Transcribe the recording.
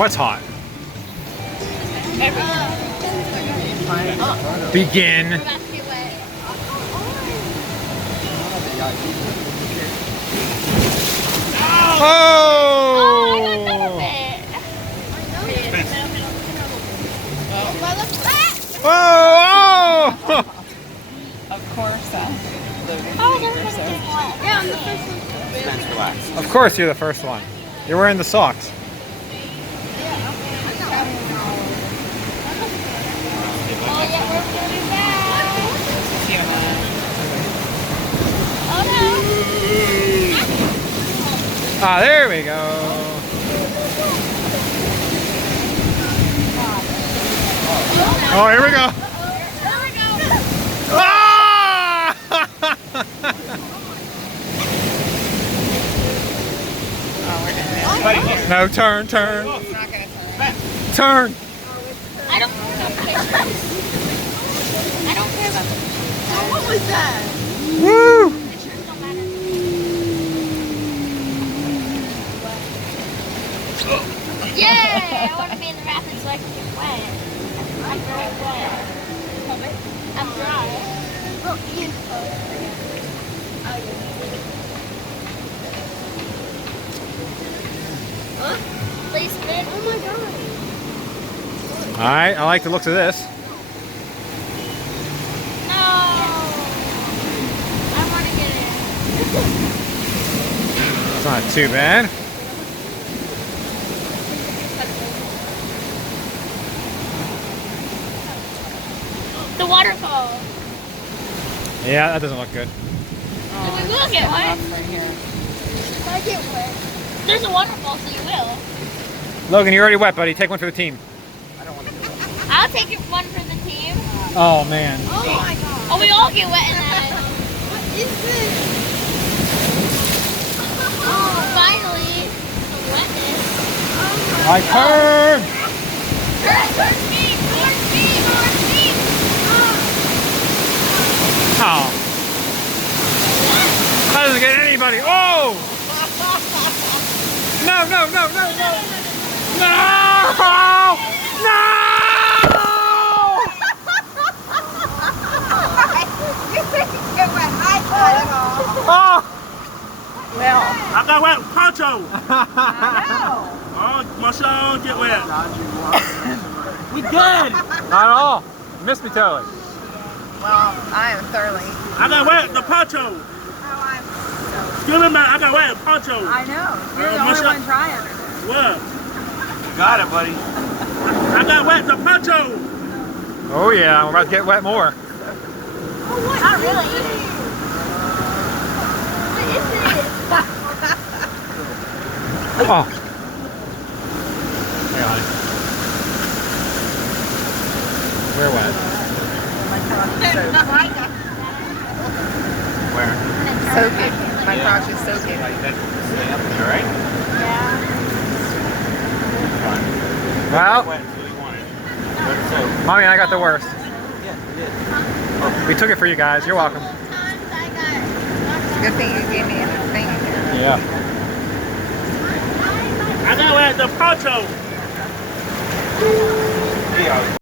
What's hot? Everything. Begin. We're about to get wet. Oh! Oh, I got none of it. Oh! Of course, Logan. Oh, there's a big one. Yeah, I'm the first one. Of course you're the first one. You're wearing the socks. Oh, yeah, we're getting back. Fiona. Oh, no. Ah, there we go. Oh, here we go. There we go. Ah! Oh, we're gonna No, turn, turn. It's not gonna turn. Turn. I don't care about pictures. I don't care about pictures. What was that? Woo! Pictures don't matter. Yay! I want to be in the rapids so I can get wet. I'm very wet. I'm dry. Oh, Ian's close. Huh? Please spin. Oh my god. Alright, I like the looks of this. No! I want to get in. It's not too bad. The waterfall. Yeah, that doesn't look good. We will get wet. Right here. If I get wet. There's a waterfall, so you will. Logan, you're already wet, buddy. Take one for the team. I'll take one for the team. Oh, man. Oh my god. Oh, we all get wet in that. What is this? Oh, finally. Some wetness. I turn! Towards me! Towards me! Towards me! Oh. That doesn't get anybody. Oh! No, no, no, no, no! No! No! Oh! Well, I got wet poncho. I know. Oh, my show get wet. We good. Not at all. You missed me totally. Well, I am thoroughly. I got wet the poncho. Oh, I'm Excuse me, man. I got wet poncho. I know. You're the my only shot. one trying. What? Got it, buddy. I got wet the poncho. Oh, yeah. We're about to get wet more. Oh, what? Not really. What is this? Oh. Hang on. We're wet. Where? Soaking. My crotch is soaking. Alright? Yeah. Well, Mommy, I got the worst. We took it for you guys. You're welcome. Sometimes I got. Good thing you gave me a thing in here. Yeah. I got wet the poncho.